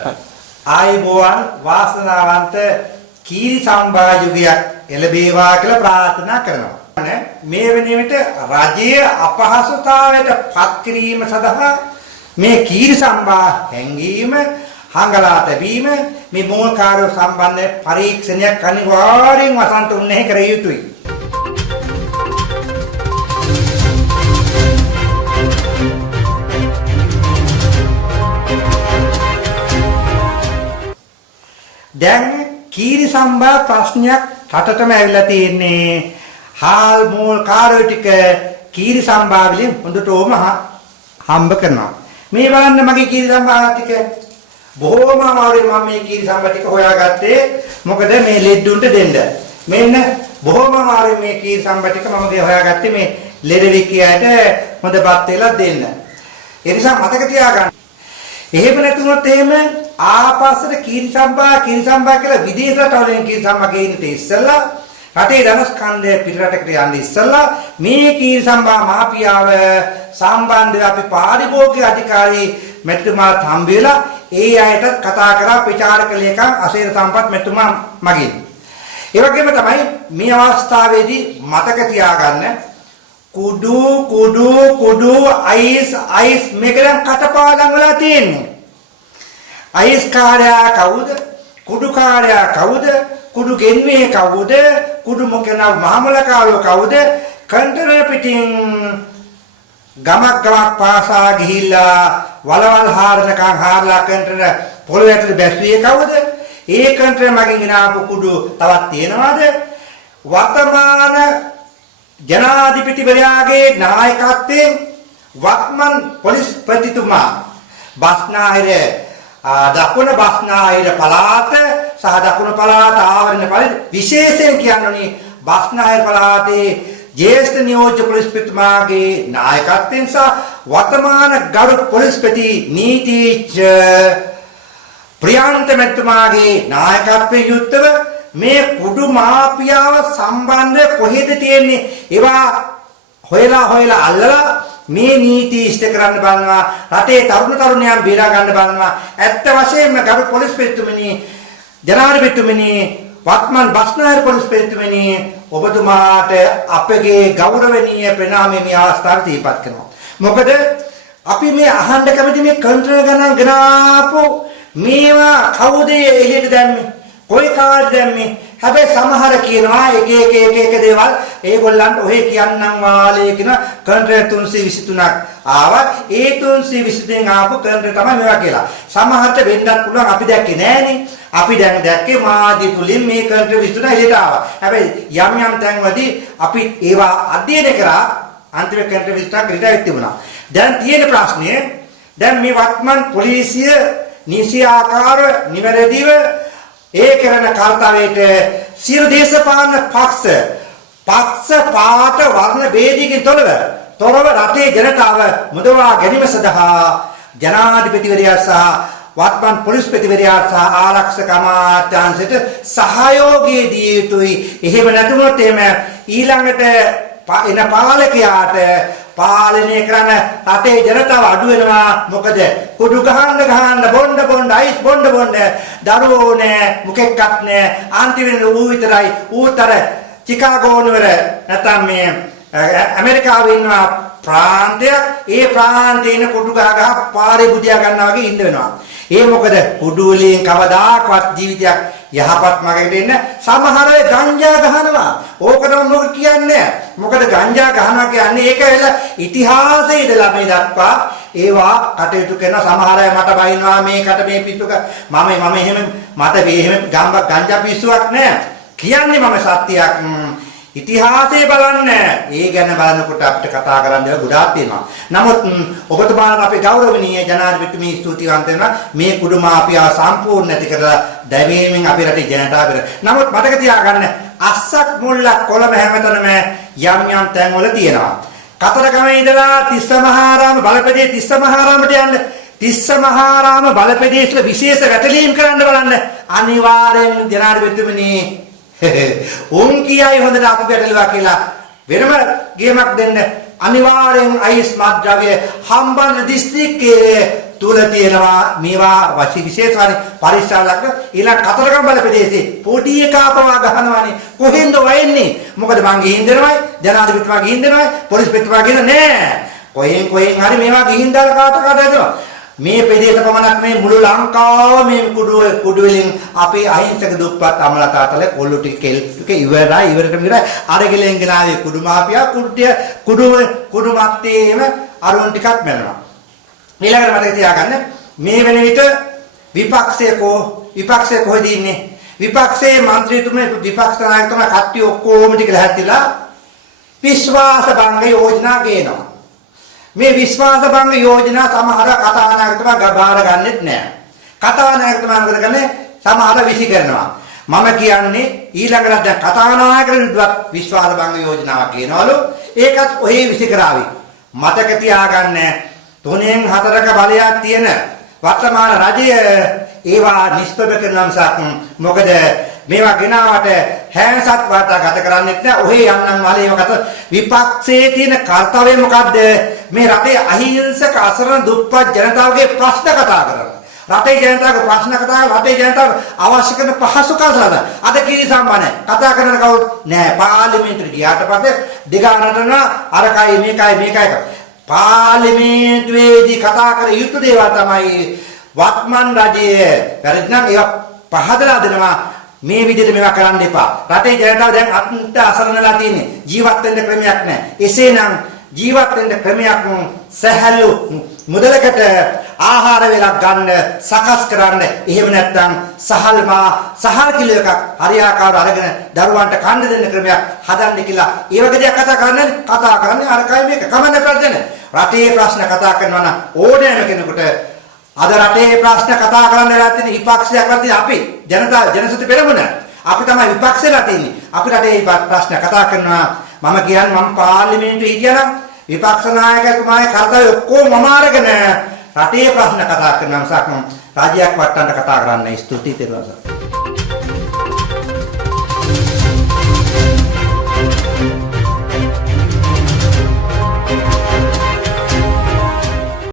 ආයුබෝවන් වාසනාවන්ත කීරි සම්භා යුගයක් එළඹේවා කියලා ප්‍රාර්ථනා කරනවා. මේ වෙනුවට රජයේ අපහසුතාවයට පත් කිරීම සඳහා මේ කීරි සම්භා හැංගීම හංගලා තැබීම මේ මූල කාර්ය සම්බන්ධ පරීක්ෂණයක් අනිවාර්යෙන් වසන්ත උන්නේ කර යුතුයි. දැන් කීරි සම්භා ප්‍රශ්නයක් රටටම ඇවිල්ලා තියෙන්නේ. හාල් මූල කාර්ය ටික කීරි සම්භා වලින් හොඳටම හම්බ කරනවා. මේ බලන්න මගේ කීරි සම්භා ටික බොහොම අමාරුයි මම මේ කීරි සම්භා ටික හොයාගත්තේ. මොකද මේ ලෙඩුන්ට දෙන්න. මෙන්න බොහොම අමාරුයි මේ කීරි සම්භා ටික මම හොයාගත්තේ මේ ලෙඩ විකියට හොඳපත් වෙලා දෙන්න. ඒ නිසා මතක තියාගන්න. එහෙම නැතුනොත් එහෙම ආපස්සට කීරි සම්භා කියලා විදේශ රටවලින් කීරි සම්භා ගේන්නට ඉස්සෙල්ලා රටේ ධනස්කන්ධය පිටරටකට යන්න ඉස්සෙල්ලා මේ කීරි සම්භා මාෆියාව සම්බන්ධව අපි පාරිභෝගික අධිකාරී මෙතුමාත් හම්බ වෙලා ඒ අයට කතා කරා ප්‍රචාරක ලේකම් අසේර සම්පත් මෙතුමා මගින්. ඒ වගේම තමයි මේ අවස්ථාවේදී මතක තියාගන්න කුඩු අයිස් මේක දැන් කටපාඩම් වෙලා තියෙන්නේ. අයිස් කාර්යයා කවුද? කුඩු කාර්යයා කවුද? කුඩු ගෙන්වේ කවුද? කුඩු මොකන මහමලකාරෝ කවුද? කන්ටරේ පිටින් ගමක් පාසා ගිහිල්ලා වලවල් හාරනකම් හාරලා කන්ටර පොළොවේ ඇතුලේ බැස්සුවේ කවුද? ඒ කන්ටර මගින් ගෙනාපු කුඩු තවත් තියෙනවද? වර්තමාන ජනාධිපතිවරයාගේ නායකත්වයෙන් වත්මන් පොලිස් ප්‍රතිතුමා බස්නාහිර දකුණ බස්නාහිර පළාත සහ දකුණු පළාත ආවරණ පළාත විශේෂයෙන් කියන්නේ බස්නාහිර පළාතේ ජ්‍යෙෂ්ඨ නියෝජ්‍ය පොලිස් ප්‍රතිතුමාගේ නායකත්වයෙන් සහ වර්තමාන ගරු පොලිස්පති නීතිඥ ප්‍රියාන්ත මැතිතුමාගේ නායකත්වයෙන් යුක්තව මේ කුඩු මාෆියාව සම්බන්ධ කොහෙද තියෙන්නේ? ඒවා හොයලා අල්ලලා මේ නීති ඉෂ්ට කරන්න බලනවා. රටේ තරුණයන් බේරා ගන්න බලනවා. ඇත්ත වශයෙන්ම ගරු පොලිස් පෙරතුමනි, ජනාධිපතිතුමනි, වත්මන් බස්නාහිර පොලිස් පෙරතුමනි ඔබතුමාට අපගේ ගෞරවනීය ප්‍රණාමය මේ අවස්ථාවේ දීපත් කරනවා. මොකද අපි මේ අහන්න කැමති මේ කන්ට්‍රෝල් ගණන් ගනාපු මේවා කවුද එළියට දැම්මේ? කොයි කාර්ය දැම්මේ? හැබැයි සමහර කියනවා එක දේවල් ඒගොල්ලන්ට ඔහෙ කියන්නම් වාලේ කියන කන්ට්‍රේ 323ක් ආවා. ඒ 323න් ආපු කන්ට්‍රේ තමයි මේවා කියලා. සමහරට වෙන්නත් පුළුවන් අපි දැක්කේ නෑනේ. අපි දැන් දැක්කේ මාධ්‍ය තුලින් මේ කන්ට්‍රේ 23 එළියට ආවා. හැබැයි යම් තැන්වලදී අපි ඒවා අධ්‍යයනය කරා අන්තිම කන්ට්‍රේ 23ක් රිටයර් තිබුණා. දැන් තියෙන ප්‍රශ්නේ දැන් මේ වත්මන් පොලිසිය නිසියාකාර නිවැරදිව ඒ කරන කාර්යයට සියලු දේශපාලන පක්ෂ පාට වර්ණ ભેදයකින් තොරව රටේ ජනතාව මුදවා ගැනීම සඳහා ජනාධිපතිවරයා සහ වත්මන් පොලිස්පතිවරයා සහ ආරක්ෂක අමාත්‍යාංශයට සහයෝගය දිය යුතුයි. එහෙම නැතුනොත් එහෙම ඊළඟට එන පාලකයාට පාලනය කරන රටේ ජනතාව අඩු වෙනවා. මොකද කුඩු ගහන්න බොන්න අයිස් බොන්න දරුවෝ නෑ මොකෙක්වත් නෑ. අන්තිමට ඌ විතරයි ඌතර චිකාගෝ නුවර නැත්නම් මේ ඇමරිකාවේ ඉන්න ප්‍රාන්තයක්. ඒ ප්‍රාන්තේ ඉන්න කුඩු ගහ පාරේ බුදියා ගන්නවා වගේ ඉන්න වෙනවා. ඒ මොකද කුඩු වලින් කවදාකවත් ජීවිතයක් යහපත් මාර්ගයකට එන්න. සමහර අය ගංජා ගහනවා. ඕකටම මොකද කියන්නේ? මොකද ගංජා ගහනවා කියන්නේ ඒක වෙලා ඉතිහාසයේ ඉඳලා මේ දක්වා ඒවා කටයුතු කරන සමහර අය මට බයිනවා මේකට මේ පිස්සුක මම එහෙම මට එහෙම ගංජා පිස්සුවක් නෑ. කියන්නේ මම සත්‍යයක් ඉතිහාසයේ බලන්න. ඒ ගැන බලනකොට අපිට කතා කරන්න දේවල් ගොඩාක් තියෙනවා. නමුත් ඔබතුමාට අපේ ගෞරවනීය ජනාධිපතිතුමී ස්තුතිවන්ත වෙනවා මේ කුඩු මාෆියාව සම්පූර්ණ නැති කරලා දැවීමෙන් අපේ රටේ ජනතාව නමුත් මතක තියාගන්න අස්සක් මුල්ලක් කොළඹ හැමතැනම යම් තැන්වල තියෙනවා. කතරගමේ ඉඳලා තිස්සමහාරාම බලපදේ තිස්සමහාරාමට යන්න. තිස්සමහාරාම බලපදේශවල විශේෂ වැටලීම් කරන්න බලන්න. අනිවාර්යෙන් ජනාධිපතිතුමනි උන් කියයි හොඳට අපි වැටලුවා කියලා වෙනම ගේමක් දෙන්න. අනිවාර්යෙන් අයිස් මද්ද්‍රව්‍ය හම්බන්තොට දිස්ත්‍රික්කයේ තුල තියෙනවා මේවා විශේෂ පරිස්සාලක් ඊළඟ කතරගම බල ප්‍රදේශේ පොඩි එකා පවා ගහනවානේ කොහෙන්ද වයන්නේ මොකද මං ගිහින් දෙනවයි ජනාධිපතිතුමා ගිහින් දෙනවයි පොලිස්පතිතුමා ගිහින් නෑ කොහෙන් හරි මේවා ගිහින් දාලා කාට හදනවා මේ ප්‍රදේශ පමණක් මේ මුළු ලංකාව මේ කුඩු වලින් අපේ අහිංසක දුප්පත් අමලා තාත්තලා කොල්ලු ටික කෙල් ටික ඉවරටම ඉවරයි අරගෙලෙන් ගෙනාවේ කුඩු මාපියා කුඩු මත්තේම අරුන් ටිකක් මැරෙනවා ඊළඟට මතක තියාගන්න මේ වෙන විට විපක්ෂයේ කොහෙද ඉන්නේ විපක්ෂයේ മന്ത്രിතුමා විපක්ෂ නායකතුමා කට්ටිය ඔක්කොම ටික ලැහැත්තිලා විශ්වාස භංග යෝජනා ගේනවා මේ විශ්වාස භංග යෝජනා සමහර කතානායකතුමා ගබාර ගන්නෙත් නෑ. කතානායකතුමා මොකද කරන්නේ? සමහර විසි කරනවා. මම කියන්නේ ඊළඟට දැන් කතානායකතුමාට විශ්වාස භංග යෝජනාවක් කියනවලු. ඒකත් ඔහේ විසි කරાવી. මතක තියාගන්න 3න් 4ක බලයක් තියෙන වර්තමාන රජය ඒවා නිෂ්ප්‍රභ කරන නිසා මොකද මේවා ගෙනාවට හැන්සත් වාර්තා ගත කරන්නේත් නැහැ. ඔහේ යන්නම් වලේම කත විපක්ෂයේ තියෙන කාර්යය මොකද්ද? මේ රටේ අහිංසක අසරණ දුප්පත් ජනතාවගේ ප්‍රශ්න කතා කරනවා. රටේ ජනතාවගේ ප්‍රශ්න කතා රටේ ජනතාව අවශ්‍ය කරන පහසුකම් සලදා. අද කිරි සම්බන්ධ කතා කරන කවුරුත් නැහැ. පාර්ලිමේන්තුවට ගියාට පස්සේ දෙගානටන අරකයි මේකයි පාර්ලිමේන්තුවේදී කතා කර යුතු දේවල් තමයි වත්මන් රජයේ පරිඥාන ඒවා පහදලා දෙනවා. මේ විදිහට මේවා කරන්න එපා. රටේ ජනතාව දැන් අන්ත අසරණලා තියෙන්නේ. ජීවත් වෙන්න ක්‍රමයක් නැහැ. එසේනම් ජීවත් වෙන්න ක්‍රමයක් සහැල්ලු මුදලකට ආහාර වේලක් ගන්න සකස් කරන්න. එහෙම නැත්නම් සහල් කිලෝ එකක් හරියාකාරව අරගෙන දරුවන්ට කන්න දෙන්න ක්‍රමයක් හදන්න කියලා. ඒ වගේ දෙයක් කතා කරන්නේ අරකයි මේක. කමන්න ප්‍රශ්න. රටේ ප්‍රශ්න කතා කරනවා නම් ඕනෑම කෙනෙකුට අද රටේ ප්‍රශ්න කතා කරන්න වෙලා තියෙන විපක්ෂයක් වගේ අපි ජනසතු පෙරමුණ අපි තමයි විපක්ෂයලා තියෙන්නේ අපි රටේ ප්‍රශ්න කතා කරනවා මම කියන්නේ මම පාර්ලිමේන්තුවේ හිටියනම් විපක්ෂ නායකතුමාගේ කාර්යය ඔක්කොම මම අරගෙන රටේ ප්‍රශ්න කතා කරනවා මිසක් රාජ්‍යයක් වටන්න කතා කරන්න ස්තුතියි තිරුවන් සරණයි